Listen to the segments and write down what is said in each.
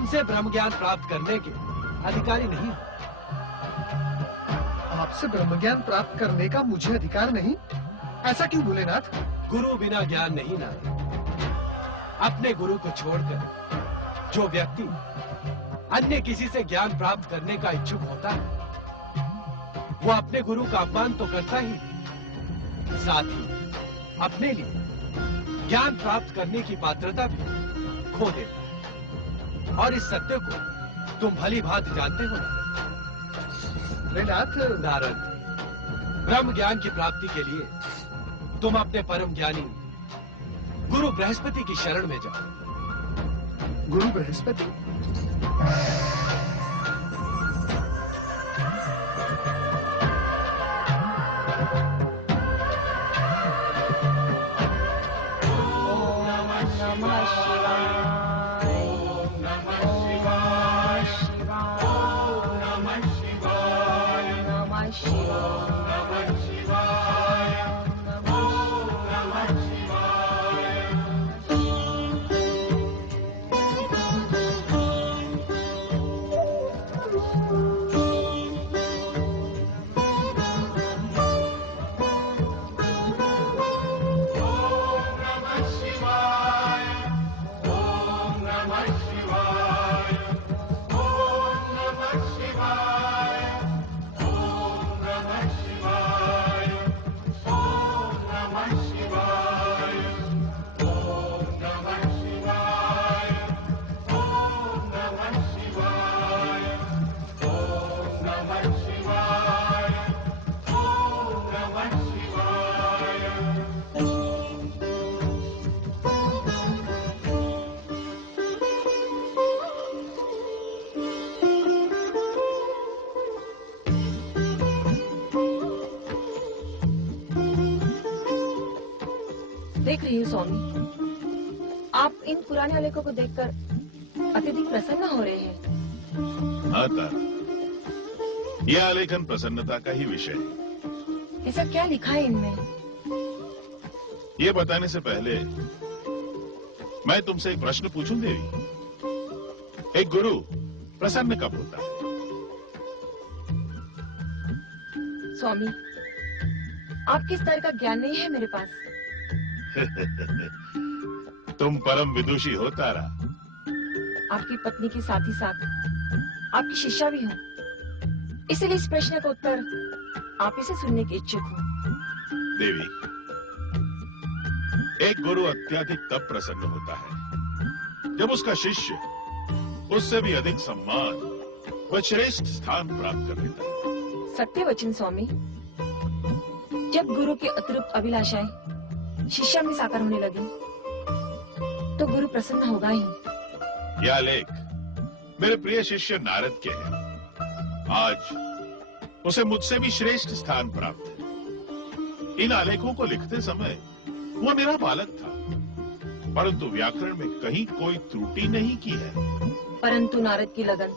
हमसे ब्रह्म ज्ञान प्राप्त करने के अधिकारी नहीं। आपसे ब्रह्म ज्ञान प्राप्त करने का मुझे अधिकार नहीं? ऐसा क्यों भोलेनाथ? गुरु बिना ज्ञान नहीं नारद। अपने गुरु को छोड़कर जो व्यक्ति अन्य किसी से ज्ञान प्राप्त करने का इच्छुक होता है, वो अपने गुरु का अपमान तो करता ही, साथ ही अपने लिए ज्ञान प्राप्त करने की पात्रता भी खो देता है। और इस सत्य को तुम भली भांति जानते हो नारद। ब्रह्म ज्ञान की प्राप्ति के लिए तुम अपने परम ज्ञानी गुरु बृहस्पति की शरण में जाओ। गुरु बृहस्पति? देख रही हूँ स्वामी, आप इन पुराने आलेखों को देखकर अत्यधिक प्रसन्न हो रहे हैं। हाँ तारा, यह आलेखन प्रसन्नता का ही विषय है। ऐसा क्या लिखा है इनमें? ये बताने से पहले मैं तुमसे एक प्रश्न पूछूं देवी। एक गुरु प्रसन्न कब होता है? स्वामी, आपके स्तर का ज्ञान नहीं है मेरे पास। तुम परम विदुषी हो तारा। आपकी पत्नी के साथ ही साथ आपकी शिष्या भी हूँ, इसलिए इस प्रश्न का उत्तर आप ही से सुनने की इच्छुक हूँ। देवी, एक गुरु अत्यधिक तब प्रसन्न होता है जब उसका शिष्य उससे भी अधिक सम्मान व श्रेष्ठ स्थान प्राप्त कर लेता है। सत्य वचन स्वामी। जब गुरु की अतृप्त अभिलाषाएं शिष्य में साकार होने लगी तो गुरु प्रसन्न होगा ही। यह लेख मेरे प्रिय शिष्य नारद के हैं। आज उसे मुझसे भी श्रेष्ठ स्थान प्राप्त है। इन आलेखों को लिखते समय वो मेरा बालक था, परंतु व्याकरण में कहीं कोई त्रुटि नहीं की है। परंतु नारद की लगन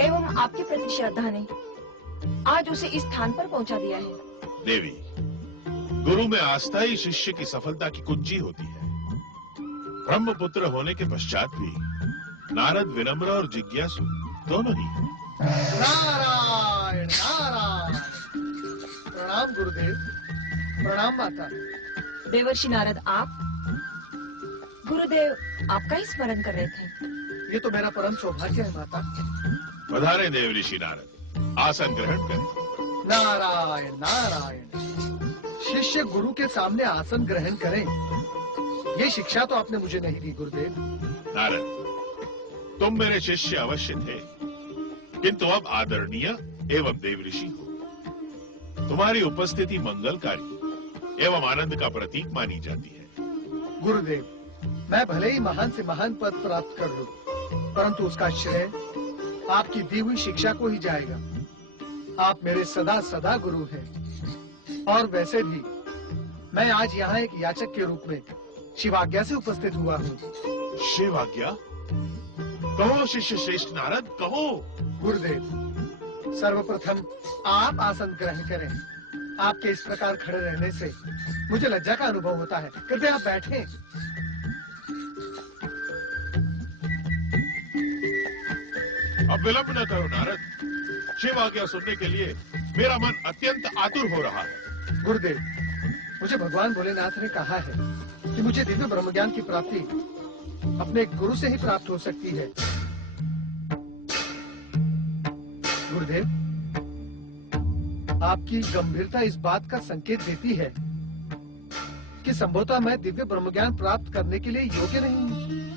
एवं आपके प्रति श्रद्धा ने आज उसे इस स्थान पर पहुंचा दिया है। देवी, गुरु में आस्था ही शिष्य की सफलता की कुंजी होती है। ब्रह्मपुत्र होने के पश्चात भी नारद विनम्र और जिज्ञासु दोनों ही। नारायण नारायण। प्रणाम गुरुदेव। प्रणाम माता। देवर्षि नारद, आप? गुरुदेव आपका ही स्मरण कर रहे थे। ये तो मेरा परम सौभाग्य है माता। पधारे देव ऋषि नारद, आसन ग्रहण करें। नारायण नारायण। शिष्य गुरु के सामने आसन ग्रहण करें, ये शिक्षा तो आपने मुझे नहीं दी गुरुदेव। नारद, तुम मेरे शिष्य अवश्य थे, किंतु अब आदरणीय एवं देव ऋषि हो। तुम्हारी उपस्थिति मंगलकारी एवं आनंद का प्रतीक मानी जाती है। गुरुदेव, मैं भले ही महान से महान पद प्राप्त कर लूं, परंतु उसका श्रेय आपकी दी हुई शिक्षा को ही जाएगा। आप मेरे सदा सदा गुरु हैं। और वैसे भी मैं आज यहाँ एक याचक के रूप में शिवाज्ञा से उपस्थित हुआ हूँ। शिवाज्ञा? कहो शिष्य श्रेष्ठ नारद, कहो। गुरुदेव, सर्वप्रथम आप आसन ग्रहण करें। आपके इस प्रकार खड़े रहने से मुझे लज्जा का अनुभव होता है। कृपया आप बैठें। अब विलंब न करो नारद। शिव आज्ञा सुनने के लिए मेरा मन अत्यंत आतुर हो रहा है। गुरुदेव, मुझे भगवान भोलेनाथ ने कहा है कि मुझे दिव्य ब्रह्मज्ञान की प्राप्ति अपने गुरु से ही प्राप्त हो सकती है। गुरुदेव, आपकी गंभीरता इस बात का संकेत देती है कि संभवतः मैं दिव्य ब्रह्मज्ञान प्राप्त करने के लिए योग्य नहीं हूँ।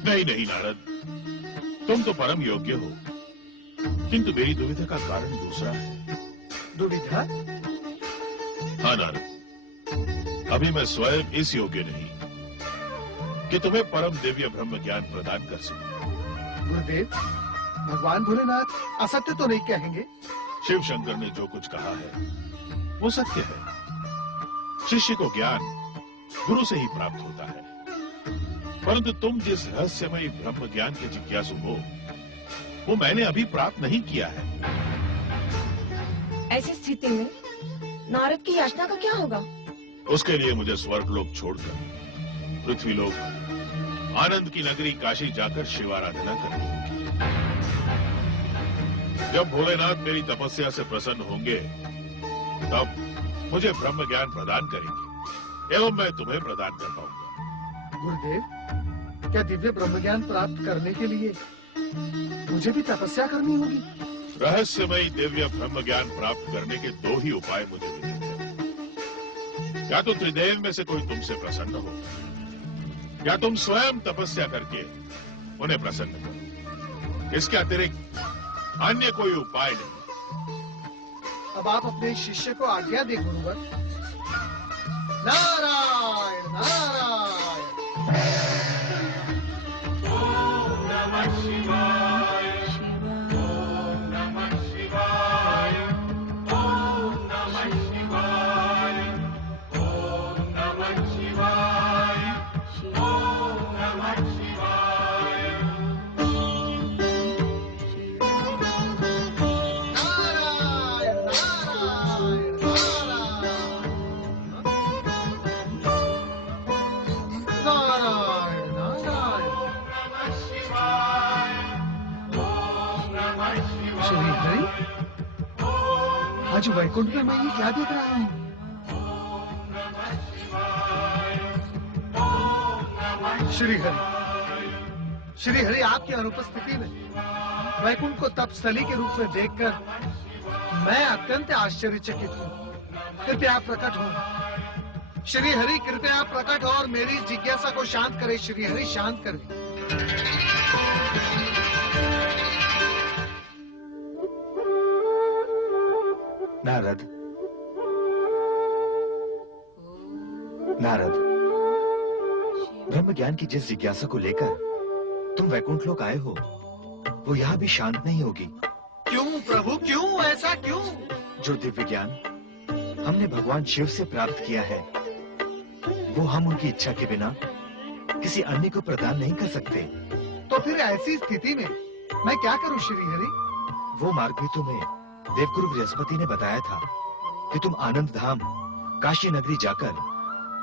नहीं नहीं नारद, तुम तो परम योग्य हो, किंतु मेरी दुविधा का कारण दूसरा है। दुविधा? हाँ नारद, अभी मैं स्वयं इस योग्य नहीं कि तुम्हें परम दिव्य ब्रह्म ज्ञान प्रदान कर सकूं। गुरुदेव, भगवान भोलेनाथ असत्य तो नहीं कहेंगे? शिव शंकर ने जो कुछ कहा है वो सत्य है। शिष्य को ज्ञान गुरु से ही प्राप्त होता है, परंतु तुम जिस रहस्यमयी ब्रह्म ज्ञान के जिज्ञासु हो वो मैंने अभी प्राप्त नहीं किया है। ऐसी स्थिति में नारद की याचना का क्या होगा? उसके लिए मुझे स्वर्गलोक छोड़कर पृथ्वीलोक आनंद की नगरी काशी जाकर शिवाराधना करनी होगी। जब भोलेनाथ मेरी तपस्या से प्रसन्न होंगे तब मुझे ब्रह्म ज्ञान प्रदान करेंगे एवं मैं तुम्हें प्रदान कर पाऊंगा। गुरुदेव, क्या दिव्य ब्रह्म ज्ञान प्राप्त करने के लिए मुझे भी तपस्या करनी होगी? रहस्यमयी दिव्य ब्रह्म ज्ञान प्राप्त करने के दो ही उपाय मुझे विदित हैं। या तो त्रिदेव में से कोई तुमसे प्रसन्न हो, या तुम स्वयं तपस्या करके उन्हें प्रसन्न करो। इसके अतिरिक्त अन्य कोई उपाय नहीं। अब आप अपने शिष्य को आज्ञा दें गुरुवर। नारायण नारायण। ओम नमः शिवाय। ओम नमः शिवाय। ओम नमः शिवाय। ओम नमः शिवाय। ओम नमः शिवाय। नारायण नारायण नारायण। नारायण नारायण। श्री हरि, आज वैकुंठ में मैं ये क्या देख रहा हूँ? श्री हरि, श्री हरि, आपकी अनुपस्थिति में वैकुंठ को तपस्थली के रूप में देखकर मैं अत्यंत आश्चर्यचकित हूँ। कृपया प्रकट हो। श्री हरि, कृपया प्रकट हो और मेरी जिज्ञासा को शांत करे। श्री हरि, शांत करें। नारद, नारद, ब्रह्म ज्ञान की जिस जिज्ञासा को लेकर तुम वैकुंठ लोक आए हो वो यहाँ भी शांत नहीं होगी। क्यों प्रभु, क्यों? ऐसा क्यों? जो दिव्य ज्ञान हमने भगवान शिव से प्राप्त किया है वो हम उनकी इच्छा के बिना किसी अन्य को प्रदान नहीं कर सकते। तो फिर ऐसी स्थिति में मैं क्या करूं श्री हरि? वो मार्ग भी तुम्हें देवगुरु बृहस्पति ने बताया था कि तुम आनंद धाम काशी नगरी जाकर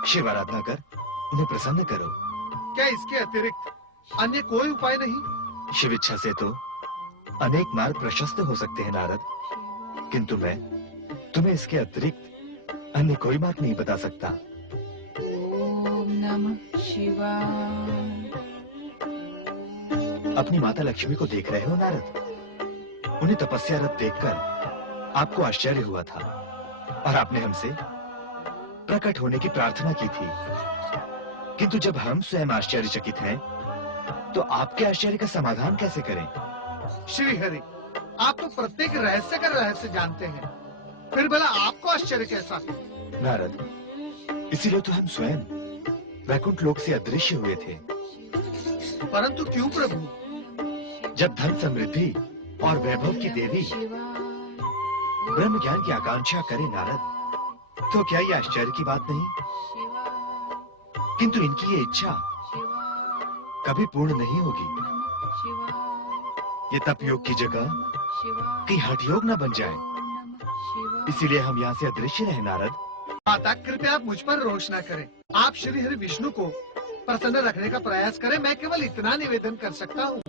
शिव आराधना कर उन्हें प्रसन्न करो। क्या इसके अतिरिक्त अन्य कोई उपाय नहीं? शिव इच्छा से तो अनेक मार्ग प्रशस्त हो सकते हैं नारद, किंतु मैं तुम्हें इसके अतिरिक्त अन्य कोई मार्ग नहीं बता सकता। ओम नमः शिवाय। अपनी माता लक्ष्मी को देख रहे हो नारद? उन्हें तपस्यारत देखकर आपको आश्चर्य हुआ था और आपने हमसे प्रकट होने की प्रार्थना की थी, किंतु जब हम स्वयं आश्चर्यचकित हैं तो आपके आश्चर्य का समाधान कैसे करें? श्री हरि, आप तो प्रत्येक रहस्य का रहस्य जानते हैं, फिर भला आपको आश्चर्य कैसा? नारद, इसीलिए तो हम स्वयं वैकुंठ लोक से अदृश्य हुए थे। परंतु क्यों प्रभु? जब धन समृद्धि और वैभव की देवी ब्रह्म ज्ञान की आकांक्षा करे नारद, तो क्या ये आश्चर्य की बात नहीं? किंतु इनकी ये इच्छा कभी पूर्ण नहीं होगी। ये तप योग की जगह कहीं हठ योग न बन जाए, इसीलिए हम यहाँ से अदृश्य रहे नारद। माता, कृपया आप मुझ पर रोष न करें। आप श्री हरि विष्णु को प्रसन्न रखने का प्रयास करें। मैं केवल इतना निवेदन कर सकता हूँ।